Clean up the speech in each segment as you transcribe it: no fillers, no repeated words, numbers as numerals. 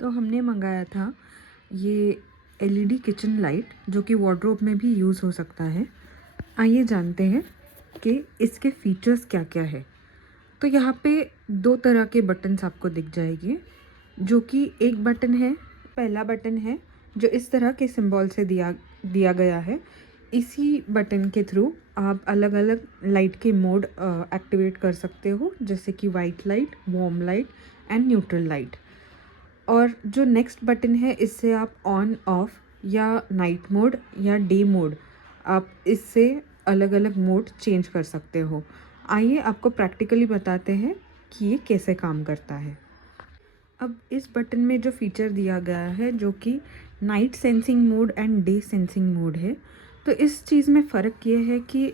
तो हमने मंगाया था ये एलईडी किचन लाइट जो कि वार्डरोब में भी यूज़ हो सकता है। आइए जानते हैं कि इसके फीचर्स क्या क्या है। तो यहाँ पे दो तरह के बटन्स आपको दिख जाएंगे, जो कि एक बटन है, पहला बटन है जो इस तरह के सिंबल से दिया गया है। इसी बटन के थ्रू आप अलग अलग लाइट के मोड एक्टिवेट कर सकते हो, जैसे कि white light, warm light and neutral light. और जो नेक्स्ट बटन है, इससे आप ऑन ऑफ या नाइट मोड या डे मोड, आप इससे अलग अलग मोड चेंज कर सकते हो। आइए आपको प्रैक्टिकली बताते हैं कि ये कैसे काम करता है। अब इस बटन में जो फीचर दिया गया है, जो कि night sensing mode and day sensing mode है, तो इस चीज़ में फ़र्क ये है कि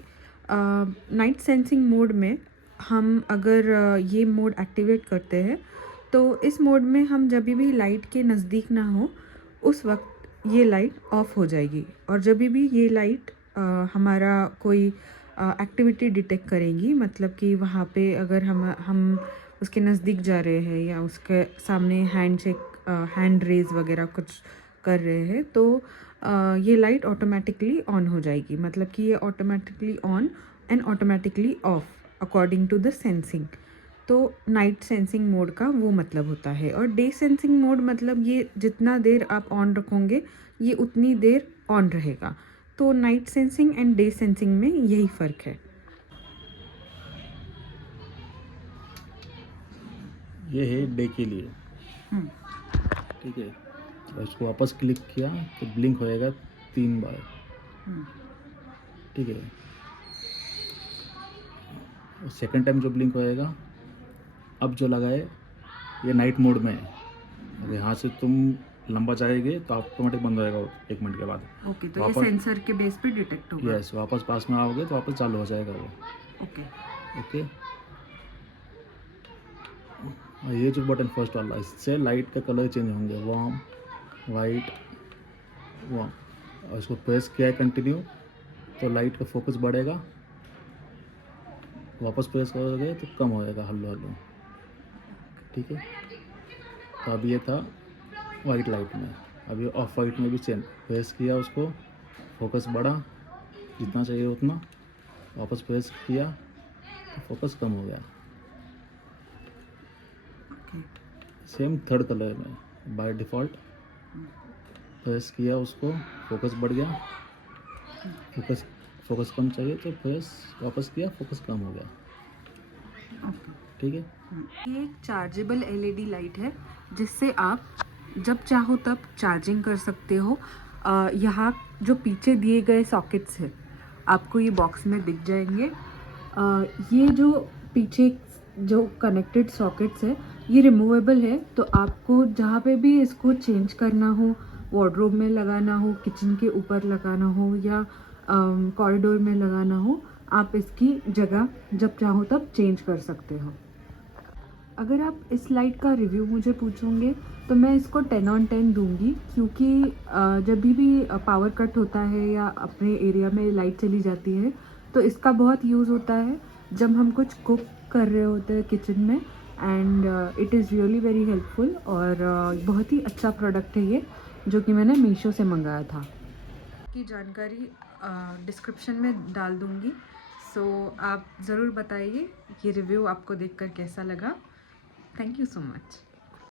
नाइट सेंसिंग मोड में हम अगर ये मोड एक्टिवेट करते हैं तो इस मोड में हम जब भी लाइट के नज़दीक ना हो उस वक्त ये लाइट ऑफ हो जाएगी, और जब भी ये लाइट हमारा कोई एक्टिविटी डिटेक्ट करेंगी, मतलब कि वहाँ पे अगर हम उसके नज़दीक जा रहे हैं या उसके सामने हैंड रेज वगैरह कुछ कर रहे हैं, तो ये लाइट ऑटोमेटिकली ऑन हो जाएगी। मतलब कि ये automatically on and automatically off according to the sensing. तो नाइट सेंसिंग मोड का वो मतलब होता है। और डे सेंसिंग मोड मतलब ये जितना देर आप ऑन रखोगे ये उतनी देर ऑन रहेगा। तो night sensing and day sensing में यही फ़र्क है। ये है डे के लिए, ठीक है। और इसको वापस क्लिक किया तो ब्लिंक होएगा 3 बार, ठीक है। और सेकंड टाइम जो ब्लिंक होएगा, अब जो लगा है ये नाइट मोड में है। अगर यहाँ से तुम लंबा जाएंगे तो ऑटोमेटिक बंद होएगा 1 मिनट के बाद। ओके, तो ये सेंसर के बेस पे डिटेक्ट होगा। यस, वापस पास में आओगे तो वापस चालू हो जाएगा वो। ओके। ओके। और ये जो बटन फर्स्ट वाला, इससे लाइट का कलर चेंज होंगे, वार्म, वाइट, वार्म। और इसको प्रेस किया है कंटिन्यू तो लाइट का फोकस बढ़ेगा, वापस प्रेस करोगे तो कम होएगा, हल्लो हल्लो, ठीक है। तो अब ये था वाइट लाइट में, अभी ऑफ वाइट में भी चेंज, प्रेस किया उसको, फोकस बढ़ा जितना चाहिए उतना, वापस प्रेस किया तो फोकस कम हो गया। सेम थर्ड कलर में बाय डिफ़ॉल्ट प्रेस किया उसको, फोकस बढ़ गया, फोकस कम चाहिए तो प्रेस वापस किया, फोकस कम हो गया, ठीक है। ये एक चार्जेबल एलईडी लाइट है जिससे आप जब चाहो तब चार्जिंग कर सकते हो। यहाँ जो पीछे दिए गए सॉकेट्स हैं आपको ये बॉक्स में दिख जाएंगे। ये जो पीछे जो कनेक्टेड सॉकेट्स है ये रिमूवेबल है, तो आपको जहाँ पे भी इसको चेंज करना हो, वार्डरोब में लगाना हो, किचन के ऊपर लगाना हो या कॉरिडोर में लगाना हो, आप इसकी जगह जब चाहो तब चेंज कर सकते हो। अगर आप इस लाइट का रिव्यू मुझे पूछोगे तो मैं इसको 10/10 दूंगी, क्योंकि जब भी पावर कट होता है या अपने एरिया में लाइट चली जाती है तो इसका बहुत यूज़ होता है जब हम कुछ कुक कर रहे होते हैं किचन में। And it is really very helpful, और बहुत ही अच्छा प्रोडक्ट है ये, जो कि मैंने मीशो से मंगाया था। की जानकारी डिस्क्रिप्शन में डाल दूंगी, सो आप ज़रूर बताइए ये रिव्यू आपको देखकर कैसा लगा। Thank you so much.